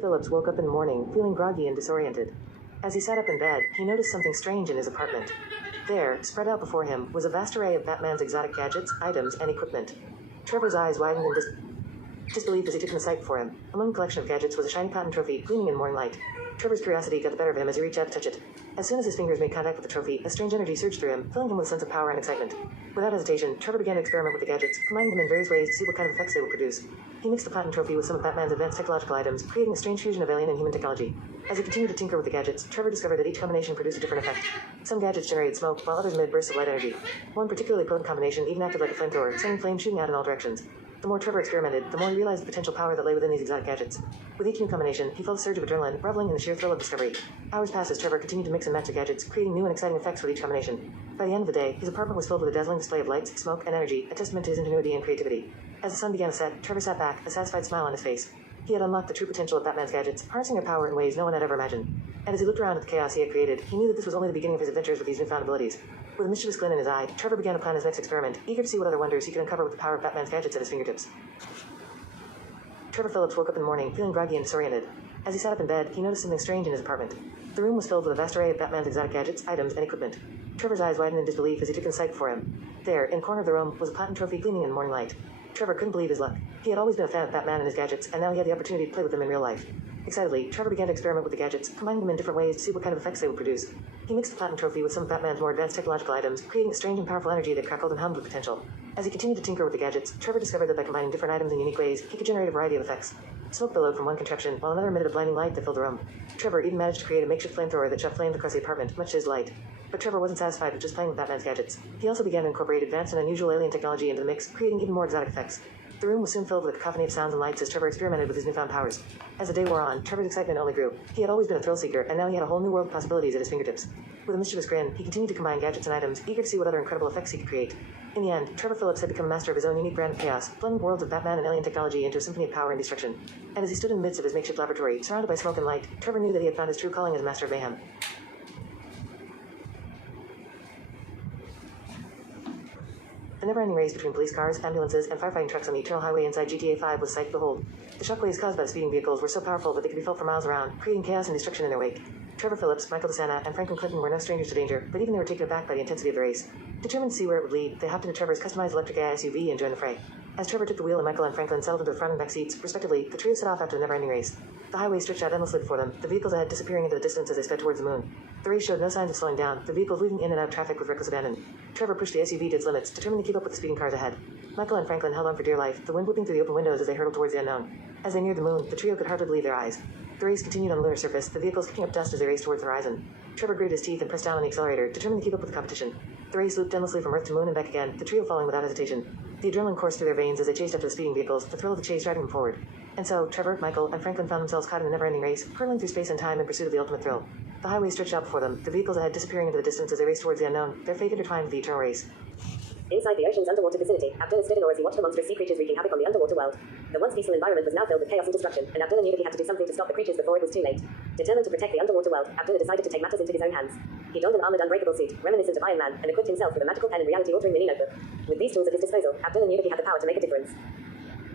Phillips woke up in the morning, feeling groggy and disoriented. As he sat up in bed, he noticed something strange in his apartment. There, spread out before him, was a vast array of Batman's exotic gadgets, items, and equipment. Trevor's eyes widened in disbelief as he took in the sight before him. Among the collection of gadgets was a shiny cotton trophy, gleaming in the morning light. Trevor's curiosity got the better of him as he reached out to touch it. As soon as his fingers made contact with the trophy, a strange energy surged through him, filling him with a sense of power and excitement. Without hesitation, Trevor began to experiment with the gadgets, combining them in various ways to see what kind of effects they would produce. He mixed the cotton trophy with some of Batman's advanced technological items, creating a strange fusion of alien and human technology. As he continued to tinker with the gadgets, Trevor discovered that each combination produced a different effect. Some gadgets generated smoke, while others emitted bursts of light energy. One particularly potent combination even acted like a flamethrower, sending flames shooting out in all directions. The more Trevor experimented, the more he realized the potential power that lay within these exotic gadgets. With each new combination, he felt a surge of adrenaline, reveling in the sheer thrill of discovery. Hours passed as Trevor continued to mix and match the gadgets, creating new and exciting effects with each combination. By the end of the day, his apartment was filled with a dazzling display of lights, smoke, and energy, a testament to his ingenuity and creativity. As the sun began to set, Trevor sat back, a satisfied smile on his face. He had unlocked the true potential of Batman's gadgets, harnessing their power in ways no one had ever imagined. And as he looked around at the chaos he had created, he knew that this was only the beginning of his adventures with these newfound abilities. With a mischievous glint in his eye, Trevor began to plan his next experiment, eager to see what other wonders he could uncover with the power of Batman's gadgets at his fingertips. Trevor Phillips woke up in the morning, feeling groggy and disoriented. As he sat up in bed, he noticed something strange in his apartment. The room was filled with a vast array of Batman's exotic gadgets, items, and equipment. Trevor's eyes widened in disbelief as he took in sight before him. There, in the corner of the room, was a cotton trophy gleaming in the morning light. Trevor couldn't believe his luck. He had always been a fan of Batman and his gadgets, and now he had the opportunity to play with them in real life. Excitedly, Trevor began to experiment with the gadgets, combining them in different ways to see what kind of effects they would produce. He mixed the platinum trophy with some of Batman's more advanced technological items, creating a strange and powerful energy that crackled and hummed with potential. As he continued to tinker with the gadgets, Trevor discovered that by combining different items in unique ways, he could generate a variety of effects. Smoke billowed from one contraption, while another emitted a blinding light that filled the room. Trevor even managed to create a makeshift flamethrower that shot flames across the apartment, much to his delight. But Trevor wasn't satisfied with just playing with Batman's gadgets. He also began to incorporate advanced and unusual alien technology into the mix, creating even more exotic effects. The room was soon filled with a cacophony of sounds and lights as Trevor experimented with his newfound powers. As the day wore on, Trevor's excitement only grew. He had always been a thrill seeker, and now he had a whole new world of possibilities at his fingertips. With a mischievous grin, he continued to combine gadgets and items, eager to see what other incredible effects he could create. In the end, Trevor Phillips had become a master of his own unique brand of chaos, blending the worlds of Batman and alien technology into a symphony of power and destruction. And as he stood in the midst of his makeshift laboratory, surrounded by smoke and light, Trevor knew that he had found his true calling as master of mayhem. The never-ending race between police cars, ambulances, and firefighting trucks on the eternal highway inside GTA 5 was a sight to behold. The shockwaves caused by the speeding vehicles were so powerful that they could be felt for miles around, creating chaos and destruction in their wake. Trevor Phillips, Michael DeSanna, and Franklin Clinton were no strangers to danger, but even they were taken aback by the intensity of the race. Determined to see where it would lead, they hopped into Trevor's customized electric AI SUV and joined the fray. As Trevor took the wheel and Michael and Franklin settled into the front and back seats, respectively, the trio set off after the never-ending race. The highway stretched out endlessly before them, the vehicles ahead disappearing into the distance as they sped towards the moon. The race showed no signs of slowing down, the vehicles weaving in and out of traffic with reckless abandon. Trevor pushed the SUV to its limits, determined to keep up with the speeding cars ahead. Michael and Franklin held on for dear life, the wind whipping through the open windows as they hurtled towards the unknown. As they neared the moon, the trio could hardly believe their eyes. The race continued on the lunar surface, the vehicles kicking up dust as they raced towards the horizon. Trevor gritted his teeth and pressed down on the accelerator, determined to keep up with the competition. The race looped endlessly from Earth to moon and back again, the trio following without hesitation. The adrenaline coursed through their veins as they chased after the speeding vehicles, the thrill of the chase driving them forward. And so, Trevor, Michael, and Franklin found themselves caught in a never-ending race, hurtling through space and time in pursuit of the ultimate thrill. The highway stretched out before them, the vehicles ahead disappearing into the distance as they raced towards the unknown, their fate intertwined with the eternal race. Inside the ocean's underwater vicinity, Abdullah stood in awe as he watched the monstrous sea creatures wreaking havoc on the underwater world. The once peaceful environment was now filled with chaos and destruction, and Abdullah knew that he had to do something to stop the creatures before it was too late. Determined to protect the underwater world, Abdullah decided to take matters into his own hands. He donned an armored, unbreakable suit, reminiscent of Iron Man, and equipped himself with a magical pen and reality-altering mini notebook. With these tools at his disposal, Abdullah knew that he had the power to make a difference.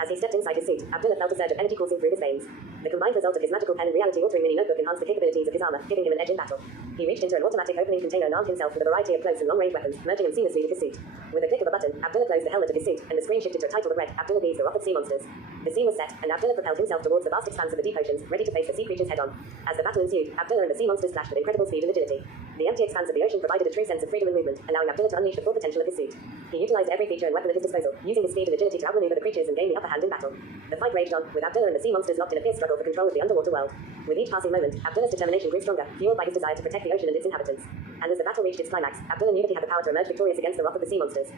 As he stepped inside his suit, Abdullah felt a surge of energy coursing through his veins. The combined result of his magical pen and reality-altering mini notebook enhanced the capabilities of his armor, giving him an edge in battle. He reached into an automatic opening container and armed himself with a variety of close and long-range weapons, merging them seamlessly with his suit. With a click of a button, Abdullah closed the helmet of his suit, and the screen shifted to a title that read, Abdullah Bees the Wrath of Sea Monsters. The scene was set, and Abdullah propelled himself towards the vast expanse of the deep oceans, ready to face the sea creatures head-on. As the battle ensued, Abdullah and the sea monsters clashed with incredible speed and agility. The empty expanse of the ocean provided a true sense of freedom and movement, allowing Abdullah to unleash the full potential of his suit. He utilized every feature and weapon at his disposal, using his speed and agility to outmaneuver the creatures and gain the upper hand in battle. The fight raged on, with Abdullah and the sea monsters locked in a fierce struggle for control of the underwater world. With each passing moment, Abdullah's determination grew stronger, fueled by his desire to protect the ocean and its inhabitants. And as the battle reached its climax, Abdullah knew that he had the power to emerge victorious against the wrath of the sea monsters.